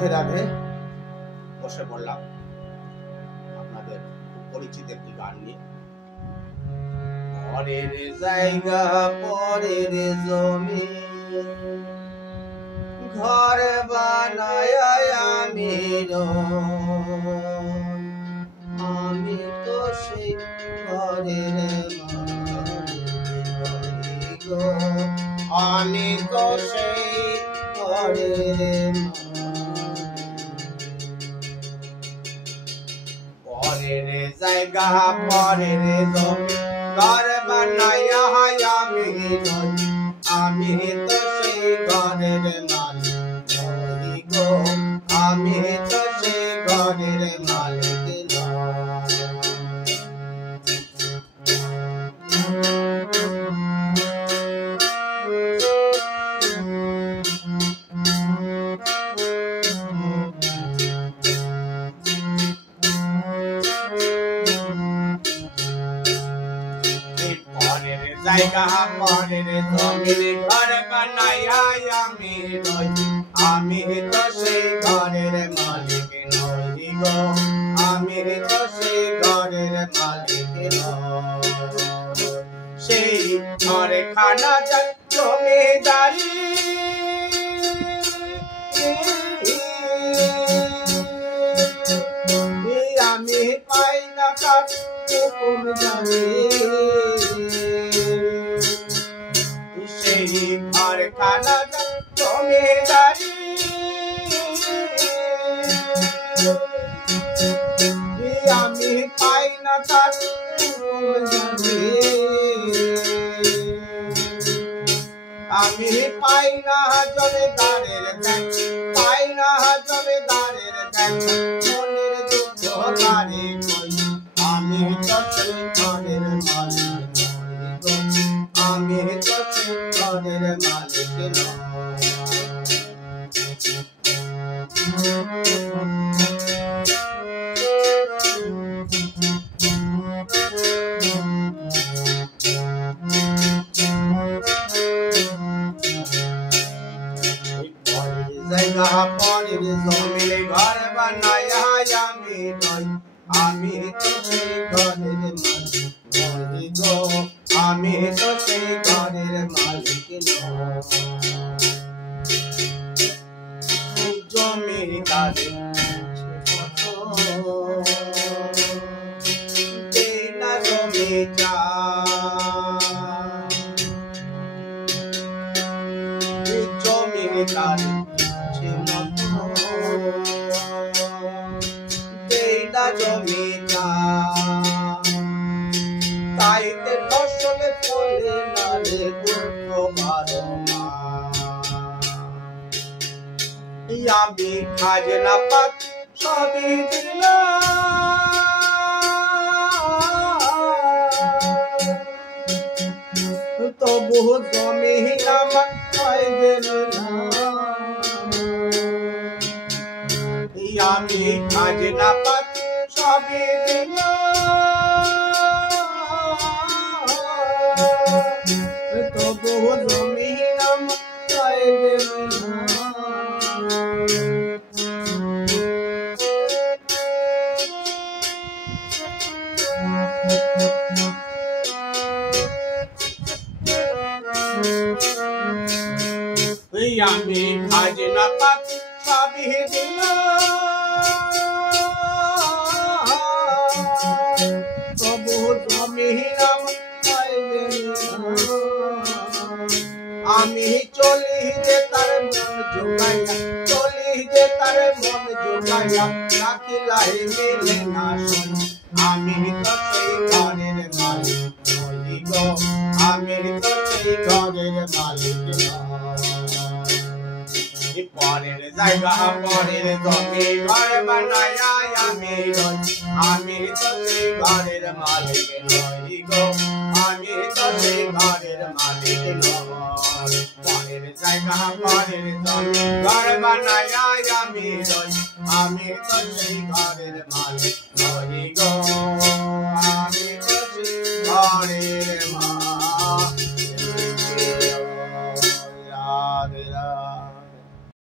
রাধে রাধে। বসে পড়লাম আপনাদের পরিচিত একটি গান নিয়ে। পরের জায়গা পরের জমি ঘর বানায় আমি আমি তো সেই ঘরের মালিক গো, আমি তো সেই ঘরের পরের জায়গা পরের জমি ঘর বানায় আমি আমি তো সেই ঘরের মালিক গো, আমি তো সেই ঘরের মালিক। জায়গা পরের জমি ঘর বানায় আমি আমি তো সেই ঘরের মালিক নই গো, আমি তো সেই ঘরের মালিক নই। সেই ঘরে খানা যাক জমিদারি আমি পাই না কার কোন জানি, সেই ঘর খানা জমিদারি আমি পাই না তার জানি, আমি পাই না জমিদারের দেখ, পাই না জমিদারের দেখ, মনের দুঃখ বাড়ি কই আমি তো সেই ঘরের মালিক, আমি তো সেই ঘরের মালিক নই। জায়গা পরের জমি ঘর বানায় আমি আমি তো সেই ঘরের মালিক গো, আমি তো সেই ঘরের মালিক নই। জমির কাজে না জমি চা জমির কাজে জমি তাইতে ফসলে ফলে না রে দুঃখ বারমা, আমি খাজনা পাত সবই দিলাম, তবু জমি আমার হয় গেল না, আমি খাজনা পাত সবই দিলাম, তবু জমি আমার হয় গেল না। আমি খাজনা পাত সবই দিলাম, তবু জমি আমি চলি যে তার মন জোগাইয়া, চলি যে তার মন জোগাইয়া রাখিলাই মেলে না শোন, আমি তো সেই ঘরের মালিক নই গো, আমি তো সেই ঘরের মালিক নই। পরের জায়গা পরের জমি ঘর বানায় আমি আমি তো সেই ঘরের মালিক নই গো, আমি তো সেই ঘরের মালিক নই। পরের জায়গা পরের জমি ঘর বানায় আমি আমি তো সেই ঘরের মালিক নই গো।